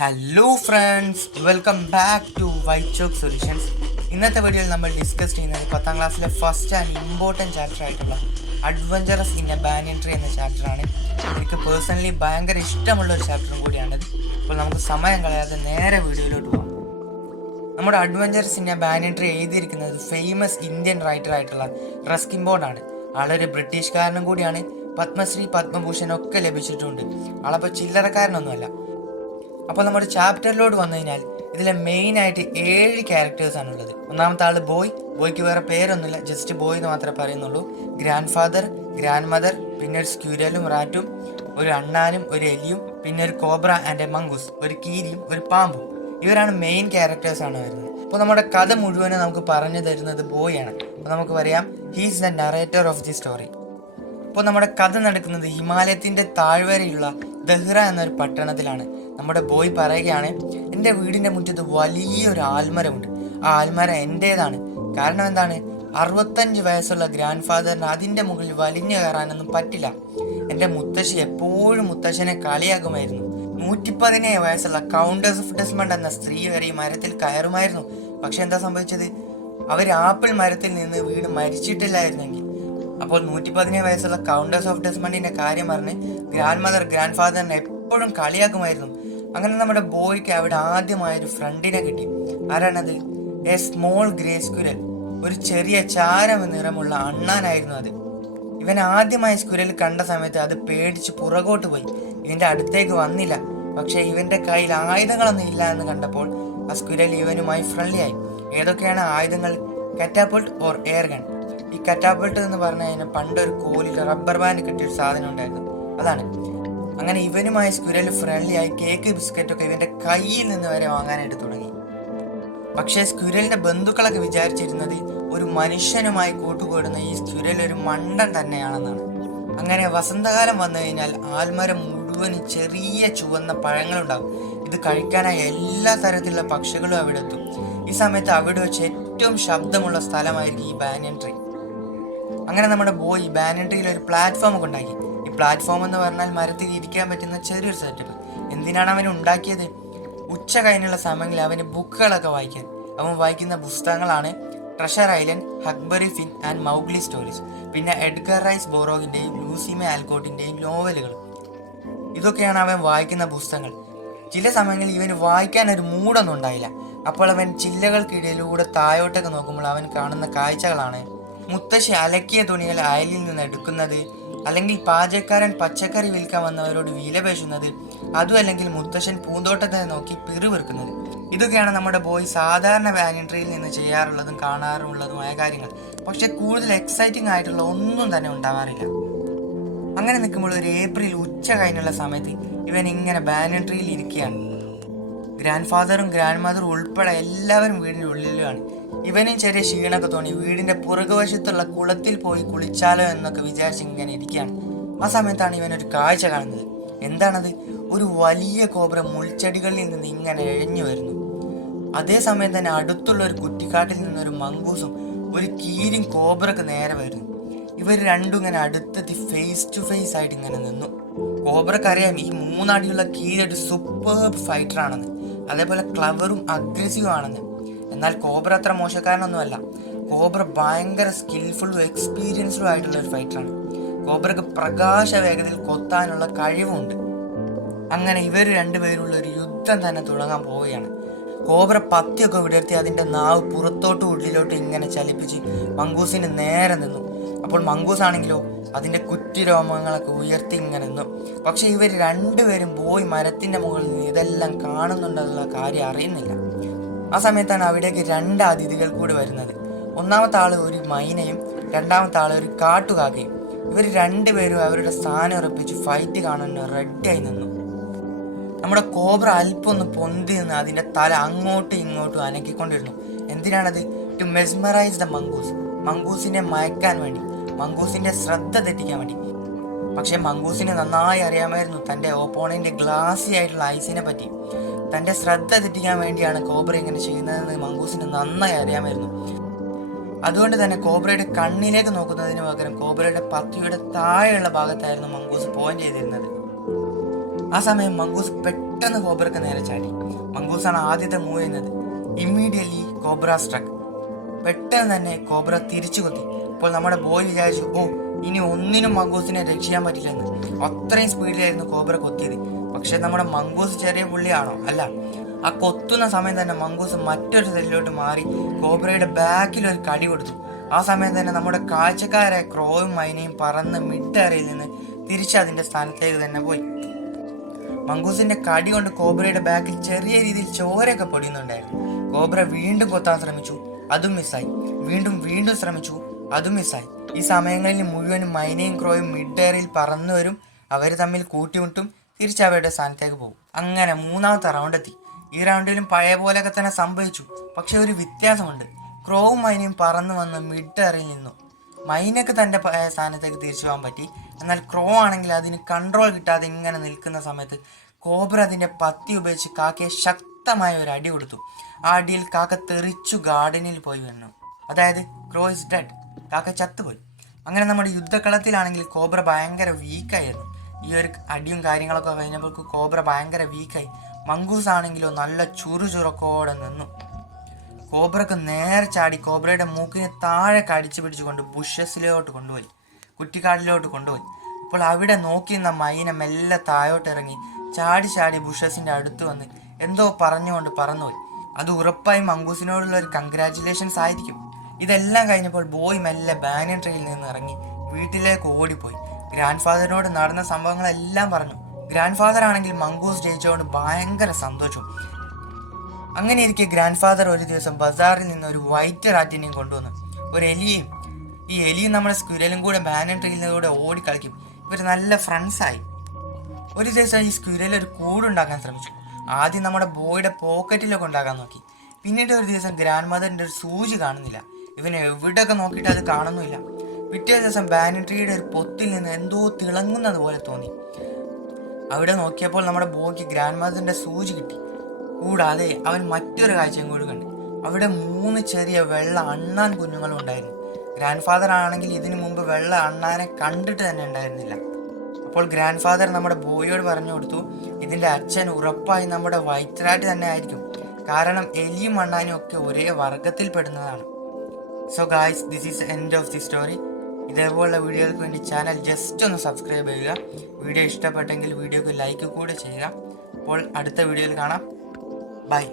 Hello friends, welcome back to white chalk solutions. ഇന്നത്തെ വീഡിയോയിൽ നമ്മൾ ഡിസ്കസ് ചെയ്യുന്നത് 10ാം ക്ലാസ്സിലെ ഫസ്റ്റ് ആൻഡ് ഇമ്പോർട്ടൻറ്റ് ചാപ്റ്റർ ആയിട്ടുള്ള adventurous in a banyan tree എന്ന ചാപ്റ്ററാണ്. എനിക്ക് പേഴ്സണലി ഭയങ്കര ഇഷ്ടമുള്ള ഒരു ചാപ്റ്ററും കൂടിയാണിത്. അപ്പോൾ നമുക്ക് സമയം കളയാതെ നേരെ വീഡിയോയിലോട്ട് പോകാം. നമ്മുടെ adventurous in a banyan tree എഴുതിയിരിക്കുന്നത് ഫേമസ് ഇന്ത്യൻ റൈറ്റർ ആയിട്ടുള്ള റസ്കിൻ ബോണ്ടാണ്. ആളൊരു ബ്രിട്ടീഷുകാരനും കൂടിയാണ്. പത്മശ്രീ, പത്മഭൂഷൺ ഒക്കെ ലഭിച്ചിട്ടുണ്ട്. ആളപ്പോൾ ചില്ലറക്കാരനൊന്നുമല്ല. അപ്പോൾ നമ്മുടെ ചാപ്റ്ററിലോട്ട് വന്നു കഴിഞ്ഞാൽ ഇതിലെ മെയിനായിട്ട് 7 ക്യാരക്ടേഴ്സാണുള്ളത്. ഒന്നാമത്തെ ആൾ ബോയ്ക്ക് വേറെ പേരൊന്നുമില്ല, ജസ്റ്റ് ബോയ് എന്ന് മാത്രമേ പറയുന്നുള്ളൂ. ഗ്രാൻഡ് ഫാദർ, ഗ്രാൻഡ് മദർ, പിന്നെ ഒരു സ്ക്യൂരലും റാറ്റും, ഒരു അണ്ണാനും ഒരു എലിയും, പിന്നെ ഒരു കോബ്ര ആൻഡ് എ മംഗൂസ്, ഒരു കീരിയും ഒരു പാമ്പും. ഇവരാണ് മെയിൻ ക്യാരക്ടേഴ്സാണ് വരുന്നത്. അപ്പോൾ നമ്മുടെ കഥ മുഴുവനും നമുക്ക് പറഞ്ഞു തരുന്നത് ബോയാണ്. അപ്പോൾ നമുക്ക് പറയാം, he's the narrator of the story. അപ്പോൾ നമ്മുടെ കഥ നടക്കുന്നത് ഹിമാലയത്തിൻ്റെ താഴ്വരയുള്ള ദഹ്റ എന്നൊരു പട്ടണത്തിലാണ്. നമ്മുടെ ബോയ് പറയുകയാണ്, എൻ്റെ വീടിൻ്റെ മുറ്റത്ത് വലിയൊരു ആൽമരമുണ്ട്. ആ ആൽമരം എൻ്റേതാണ്. കാരണം എന്താണ്? 65 വയസ്സുള്ള ഗ്രാൻഡ് ഫാദറിന് അതിൻ്റെ മുകളിൽ വലിഞ്ഞു കയറാനൊന്നും പറ്റില്ല. എൻ്റെ മുത്തശ്ശി എപ്പോഴും മുത്തശ്ശനെ കളിയാക്കുമായിരുന്നു. 117 വയസ്സുള്ള കൗണ്ടസ് ഓഫ് ഡെസ്മണ്ട് എന്ന സ്ത്രീ വരെ ഈ മരത്തിൽ കയറുമായിരുന്നു. പക്ഷെ എന്താ സംഭവിച്ചത്? അവർ ആപ്പിൾ മരത്തിൽ നിന്ന് വീട് മരിച്ചിട്ടില്ലായിരുന്നെങ്കിൽ. അപ്പോൾ 117 വയസ്സുള്ള കൗണ്ടസ് ഓഫ് ഡെസ്മണ്ടിന്റെ കാര്യം പറഞ്ഞ് ഗ്രാൻഡ് മദർ ഗ്രാൻഡ് ഫാദറിനെ എപ്പോഴും കളിയാക്കുമായിരുന്നു. അങ്ങനെ നമ്മുടെ ബോയ്ക്ക് അവിടെ ആദ്യമായൊരു ഫ്രണ്ടിനെ കിട്ടി. ആരാണത്? എ സ്മോൾ ഗ്രേ സ്ക്വിരൽ, ഒരു ചെറിയ ചാര നിറമുള്ള അണ്ണാനായിരുന്നു അത്. ഇവൻ ആദ്യമായി സ്ക്വിരൽ കണ്ട സമയത്ത് അത് പേടിച്ച് പുറകോട്ട് പോയി. ഇവന്റെ അടുത്തേക്ക് വന്നില്ല. പക്ഷെ ഇവന്റെ കയ്യിൽ ആയുധങ്ങളൊന്നും ഇല്ല എന്ന് കണ്ടപ്പോൾ ആ സ്ക്വിരൽ ഇവനുമായി ഫ്രണ്ട്ലി ആയി. ഏതൊക്കെയാണ് ആയുധങ്ങൾ? കറ്റാപ്പൾട്ട് ഓർ എയർ ഗൺ. ഈ കറ്റാപ്പൾട്ട് എന്ന് പറഞ്ഞു കഴിഞ്ഞാൽ പണ്ടൊരു കോലിൽ റബ്ബർ ബാൻഡ് കിട്ടിയൊരു സാധനം ഉണ്ടായിരുന്നു, അതാണ്. അങ്ങനെ ഇവനുമായി സ്ക്വിരൽ ഫ്രണ്ട്ലി ആയി കേക്ക് ബിസ്ക്കറ്റൊക്കെ ഇവന്റെ കയ്യിൽ നിന്ന് വരെ വാങ്ങാനായിട്ട് തുടങ്ങി. പക്ഷേ സ്ക്വിരലിന്റെ ബന്ധുക്കളൊക്കെ വിചാരിച്ചിരുന്നത് ഒരു മനുഷ്യനുമായി കൂട്ടുകൂടുന്ന ഈ സ്ക്വിരൽ ഒരു മണ്ടൻ തന്നെയാണെന്നാണ്. അങ്ങനെ വസന്തകാലം വന്നു കഴിഞ്ഞാൽ ആൽമരം മുഴുവനും ചെറിയ ചുവന്ന പഴങ്ങളുണ്ടാകും. ഇത് കഴിക്കാനായി എല്ലാ തരത്തിലുള്ള പക്ഷികളും അവിടെ എത്തും. ഈ സമയത്ത് അവിടെ വെച്ച് ഏറ്റവും ശബ്ദമുള്ള സ്ഥലമായിരിക്കും ഈ ബാനിയൻ ട്രീ. അങ്ങനെ നമ്മുടെ ബോയ് ബാനിയൻ ട്രീയിൽ ഒരു പ്ലാറ്റ്ഫോം ഒക്കെ ഉണ്ടാക്കി. ഈ പ്ലാറ്റ്ഫോം എന്ന് പറഞ്ഞാൽ മരത്തിൽ ഇരിക്കാൻ പറ്റുന്ന ചെറിയൊരു സെറ്റപ്പ്. എന്തിനാണ് അവൻ ഉണ്ടാക്കിയത്? ഉച്ച കഴിഞ്ഞുള്ള സമയങ്ങളിൽ അവന് ബുക്കുകളൊക്കെ വായിക്കാൻ. അവൻ വായിക്കുന്ന പുസ്തകങ്ങളാണ് treasure island, Huckleberry Finn and Mowgli stories, പിന്നെ എഡ്ഗർ റൈസ് ബോറോഗിൻ്റെയും ലൂസിമെ ആൽക്കോട്ടിൻ്റെയും നോവലുകൾ. ഇതൊക്കെയാണ് അവൻ വായിക്കുന്ന പുസ്തകങ്ങൾ. ചില സമയങ്ങളിൽ ഇവന് വായിക്കാൻ ഒരു മൂടൊന്നും ഉണ്ടായില്ല. അപ്പോൾ അവൻ ചില്ലകൾക്കിടയിലൂടെ താഴോട്ടൊക്കെ നോക്കുമ്പോൾ അവൻ കാണുന്ന കാഴ്ചകളാണ് മുത്തശ്ശി അലക്കിയ തുണികൾ അയലിൽ നിന്ന് എടുക്കുന്നത്, അല്ലെങ്കിൽ പാചകക്കാരൻ പച്ചക്കറി വിൽക്കാൻ വന്നവരോട് വിലപേശുന്നത്, അതും അല്ലെങ്കിൽ മുത്തശ്ശൻ പൂന്തോട്ടത്തെ നോക്കി പിറുവിറുക്കുന്നത്. ഇതൊക്കെയാണ് നമ്മുടെ ബോയ് സാധാരണ ബാനിയൻ ട്രീയിൽ നിന്ന് ചെയ്യാറുള്ളതും കാണാറുള്ളതുമായ കാര്യങ്ങൾ. പക്ഷെ കൂടുതൽ എക്സൈറ്റിംഗ് ആയിട്ടുള്ള ഒന്നും തന്നെ ഉണ്ടാവാറില്ല. അങ്ങനെ നിൽക്കുമ്പോൾ ഒരു ഏപ്രിൽ ഉച്ച കഴിഞ്ഞുള്ള സമയത്ത് ഇവൻ ഇങ്ങനെ ബാനിയൻ ട്രീയിൽ ഇരിക്കുകയാണ്. ഗ്രാൻഡ് ഫാദറും ഗ്രാൻഡ് മദറും ഉൾപ്പെടെ എല്ലാവരും വീടിൻ്റെ ഉള്ളിലാണ്. ഇവനും ചെറിയ ക്ഷീണമൊക്കെ തോന്നി വീടിൻ്റെ പുറകുവശത്തുള്ള കുളത്തിൽ പോയി കുളിച്ചാലോ എന്നൊക്കെ വിചാരിച്ച് ഇങ്ങനെ ഇരിക്കുകയാണ്. ആ സമയത്താണ് ഇവനൊരു കാഴ്ച കാണുന്നത്. എന്താണത്? ഒരു വലിയ കോബ്ര മുൾച്ചെടികളിൽ നിന്ന് ഇങ്ങനെ എഴഞ്ഞു വരുന്നു. അതേസമയം തന്നെ അടുത്തുള്ള ഒരു കുറ്റിക്കാട്ടിൽ നിന്നൊരു മംഗൂസും ഒരു കീരിയും കോബ്രക്ക് നേരെ വരുന്നു. ഇവർ രണ്ടും ഇങ്ങനെ അടുത്തെത്തി ഫേസ് ടു ഫേസ് ആയിട്ട് ഇങ്ങനെ നിന്നു. കോബ്രക്കറിയാം ഈ 3 അടിയുള്ള കീരി ഒരു സൂപ്പർബ് ഫൈറ്റർ ആണെന്ന്, അതേപോലെ ക്ലവറും അഗ്രസീവും ആണെന്ന്. എന്നാൽ കോബ്ര അത്ര മോശക്കാരനൊന്നുമല്ല. കോബ്ര ഭയങ്കര സ്കിൽഫുള്ളും എക്സ്പീരിയൻസ്ഡും ആയിട്ടുള്ള ഒരു ഫൈറ്ററാണ്. കോബ്രക്ക് പ്രകാശ വേഗതയിൽ കൊത്താനുള്ള കഴിവുണ്ട്. അങ്ങനെ ഇവർ രണ്ടുപേരുള്ള ഒരു യുദ്ധം തന്നെ തുടങ്ങാൻ പോവുകയാണ്. കോബ്ര പത്തിയൊക്കെ വിടർത്തി അതിൻ്റെ നാവ് പുറത്തോട്ടും ഉള്ളിലോട്ടും ഇങ്ങനെ ചലിപ്പിച്ച് മംഗൂസിന് നേരെ നിന്നു. അപ്പോൾ മംഗൂസ് ആണെങ്കിലോ അതിൻ്റെ കുറ്റിരോമങ്ങളൊക്കെ ഉയർത്തി ഇങ്ങനെ നിന്നു. പക്ഷെ ഇവർ രണ്ടുപേരും പോയി മരത്തിൻ്റെ മുകളിൽ നിന്ന് ഇതെല്ലാം കാണുന്നുണ്ടെന്നുള്ള കാര്യം അറിയുന്നില്ല. ആ സമയത്താണ് അവിടേക്ക് 2 അതിഥികൾ കൂടി വരുന്നത്. ഒന്നാമത്തെ ആൾ ഒരു മൈനയും രണ്ടാമത്തെ ആൾ ഒരു കാട്ടുകാക്കയും. ഇവർ രണ്ടുപേരും അവരുടെ സ്ഥാനം ഉറപ്പിച്ച് ഫൈറ്റ് കാണാൻ റെഡിയായി നിന്നു. നമ്മുടെ കോബ്ര അല്പം ഒന്ന് പൊന്തി നിന്ന് അതിൻ്റെ തല അങ്ങോട്ടും ഇങ്ങോട്ടും അനക്കിക്കൊണ്ടിരുന്നു. എന്തിനാണത്? ടു മെസ്മറൈസ് ദ മംഗൂസ്, മംഗൂസിനെ മയക്കാൻ വേണ്ടി, മംഗൂസിൻ്റെ ശ്രദ്ധ തെറ്റിക്കാൻ വേണ്ടി. പക്ഷെ മംഗൂസിന് നന്നായി അറിയാമായിരുന്നു തൻ്റെ ഓപ്പോണൻ്റ് ഗ്ലാസി ആയിട്ടുള്ള ഐസിനെ പറ്റി. തൻ്റെ ശ്രദ്ധ തെറ്റിക്കാൻ വേണ്ടിയാണ് കോബ്ര ഇങ്ങനെ ചെയ്യുന്നതെന്ന് മംഗൂസിന് നന്നായി അറിയാമായിരുന്നു. അതുകൊണ്ട് തന്നെ കോബ്രയുടെ കണ്ണിലേക്ക് നോക്കുന്നതിന് പകരം കോബ്രയുടെ പത്തിയുടെ താഴെയുള്ള ഭാഗത്തായിരുന്നു മംഗൂസ് പോയിന്റ് ചെയ്തിരുന്നത്. ആ സമയം മംഗൂസ് പെട്ടെന്ന് കോബ്രക്ക് നേരെ ചാടി. മംഗൂസാണ് ആദ്യത്തെ മൂവ് ചെയ്യുന്നത്. Immediately cobra സ്ട്രക്ക്. പെട്ടെന്ന് തന്നെ കോബ്ര തിരിച്ചു കൊത്തി. അപ്പോൾ നമ്മുടെ ബോയ് വിചാരിച്ചു, ഓ ഇനി ഒന്നിനും മംഗൂസിനെ രക്ഷിക്കാൻ പറ്റില്ലെന്ന്. അത്രയും സ്പീഡിലായിരുന്നു കോബ്ര കൊത്തിയത്. പക്ഷെ നമ്മുടെ മംഗൂസ് ചെറിയ പുള്ളിയാണോ? അല്ല. ആ കൊത്തുന്ന സമയം തന്നെ മംഗൂസ് മറ്റൊരു സൈഡിലോട്ട് മാറി കോബ്രയുടെ ബാക്കിൽ ഒരു കടി കൊടുത്തു. ആ സമയം തന്നെ നമ്മുടെ കാഴ്ചക്കാരായ ക്രോയും മൈനയും പറന്ന് മിഡ് എയറിൽ നിന്ന് തിരിച്ച് അതിന്റെ സ്ഥാനത്തേക്ക് തന്നെ പോയി. മംഗൂസിന്റെ കടി കൊണ്ട് കോബ്രയുടെ ബാക്കിൽ ചെറിയ രീതിയിൽ ചോരയൊക്കെ പൊടിയുന്നുണ്ടായിരുന്നു. കോബ്ര വീണ്ടും കൊത്താൻ ശ്രമിച്ചു, അതും മിസ്സായി. വീണ്ടും ശ്രമിച്ചു, അതും മിസ്സായി. ഈ സമയങ്ങളിൽ മുഴുവനും മൈനയും ക്രോയും മിഡ് എയറിൽ പറന്നു വരും. അവർ തമ്മിൽ കൂട്ടിമുട്ടും, തിരിച്ച് അവരുടെ സ്ഥാനത്തേക്ക് പോകും. അങ്ങനെ മൂന്നാമത്തെ റൗണ്ട് എത്തി. ഈ റൗണ്ടിലും പഴയ പോലെയൊക്കെ തന്നെ സംഭവിച്ചു. പക്ഷെ ഒരു വ്യത്യാസമുണ്ട്. ക്രോവും മൈനയും പറന്നു വന്ന് മിഡ് എയറിൽ നിന്നു. മൈനക്ക് തൻ്റെ സ്ഥാനത്തേക്ക് തിരിച്ചു പോകാൻ പറ്റി. എന്നാൽ ക്രോ ആണെങ്കിൽ അതിന് കൺട്രോൾ കിട്ടാതെ ഇങ്ങനെ നിൽക്കുന്ന സമയത്ത് കോബ്ര അതിൻ്റെ പത്തി ഉപയോഗിച്ച് കാക്കയെ ശക്തമായ ഒരു അടി കൊടുത്തു. ആ അടിയിൽ കാക്ക തെറിച്ചു ഗാർഡനിൽ പോയി വീണു. അതായത് ക്രോ ഇസ് ഡെഡ്. കാക്ക ചത്തുപോയി. അങ്ങനെ നമ്മുടെ യുദ്ധക്കളത്തിലാണെങ്കിൽ കോബ്ര ഭയങ്കര വീക്കായിരുന്നു. ഈ ഒരു അടിയും കാര്യങ്ങളൊക്കെ കഴിഞ്ഞപ്പോൾ കോബ്ര ഭയങ്കര വീക്കായി. മംഗൂസ് ആണെങ്കിലോ നല്ല ചുറുചുറക്കോടെ നിന്നു. കോബ്രക്ക് നേരെ ചാടി കോബ്രയുടെ മൂക്കിന് താഴെ കടിച്ചു പിടിച്ചുകൊണ്ട് ബുഷസിലോട്ട് കൊണ്ടുപോയി, കുറ്റിക്കാടിലോട്ട് കൊണ്ടുപോയി. അപ്പോൾ അവിടെ നോക്കി നിന്ന മൈന മെല്ലെ താഴോട്ട് ഇറങ്ങി ചാടി ബുഷസിന്റെ അടുത്ത് വന്ന് എന്തോ പറഞ്ഞുകൊണ്ട് പറന്നുപോയി. അത് ഉറപ്പായും മംഗൂസിനോടുള്ള ഒരു കൺഗ്രാറ്റുലേഷൻസ് ആയിരിക്കും. ഇതെല്ലാം കഴിഞ്ഞപ്പോൾ ബോയ് മെല്ലെ ബാനിയൻ ട്രീയിൽ നിന്ന് ഇറങ്ങി വീട്ടിലേക്ക് ഓടിപ്പോയി. ഗ്രാൻഡ് ഫാദറിനോട് നടന്ന സംഭവങ്ങളെല്ലാം പറഞ്ഞു. ഗ്രാൻഡ് ഫാദർ ആണെങ്കിൽ മംഗൂസ് ജയിച്ചുകൊണ്ട് ഭയങ്കര സന്തോഷവും. അങ്ങനെ ഇരിക്കെ ഗ്രാൻഡ് ഫാദർ ഒരു ദിവസം ബസാറിൽ നിന്ന് ഒരു വൈറ്റ് റാറ്റിനെയും കൊണ്ടുവന്നു, ഒരു എലിയും. ഈ എലിയും നമ്മുടെ സ്ക്വിരലും കൂടെ ബാനിയൻ ട്രീയിലൂടെ ഓടി കളിക്കും. ഇവർ നല്ല ഫ്രണ്ട്സായി. ഒരു ദിവസം ഈ സ്ക്വിരൽ ഒരു കൂടുണ്ടാക്കാൻ ശ്രമിച്ചു. ആദ്യം നമ്മുടെ ബോയുടെ പോക്കറ്റിലൊക്കെ ഉണ്ടാക്കാൻ നോക്കി. പിന്നീട് ഒരു ദിവസം ഗ്രാൻഡ് മദറിൻ്റെ ഒരു സൂചി കാണുന്നില്ല. ഇവന് എവിടെയൊക്കെ നോക്കിയിട്ട് അത് കാണുന്നില്ല. പിറ്റേ ദിവസം ബാനിയൻ ട്രീയുടെ ഒരു പൊത്തിൽ നിന്ന് എന്തോ തിളങ്ങുന്നത് പോലെ തോന്നി. അവിടെ നോക്കിയപ്പോൾ നമ്മുടെ ബോയ്ക്ക് ഗ്രാൻഡ് മദറിൻ്റെ സൂചി കിട്ടി. കൂടാതെ അവൻ മറ്റൊരു കാഴ്ചയും കൂടി കണ്ടു. അവിടെ 3 ചെറിയ വെള്ള അണ്ണാൻ കുഞ്ഞുങ്ങളും ഉണ്ടായിരുന്നു. ഗ്രാൻഡ് ഫാദർ ആണെങ്കിൽ ഇതിനു മുമ്പ് വെള്ള അണ്ണാനെ കണ്ടിട്ട് തന്നെ ഉണ്ടായിരുന്നില്ല. അപ്പോൾ ഗ്രാൻഡ് ഫാദർ നമ്മുടെ ബോയോട് പറഞ്ഞു കൊടുത്തു, ഇതിൻ്റെ അച്ഛൻ ഉറപ്പായി നമ്മുടെ വൈറ്റ് റാറ്റ് തന്നെ ആയിരിക്കും. കാരണം എലിയും അണ്ണാനും ഒക്കെ ഒരേ വർഗത്തിൽ പെടുന്നതാണ്. So guys, this is end of the story. ഇതേപോലുള്ള വീഡിയോകൾക്ക് വേണ്ടി ചാനൽ ജസ്റ്റ് ഒന്ന് സബ്സ്ക്രൈബ് ചെയ്യുക. വീഡിയോ ഇഷ്ടപ്പെട്ടെങ്കിൽ വീഡിയോക്ക് ലൈക്ക് കൂടെ ചെയ്യുക. അപ്പോൾ അടുത്ത വീഡിയോയിൽ കാണാം. ബൈ.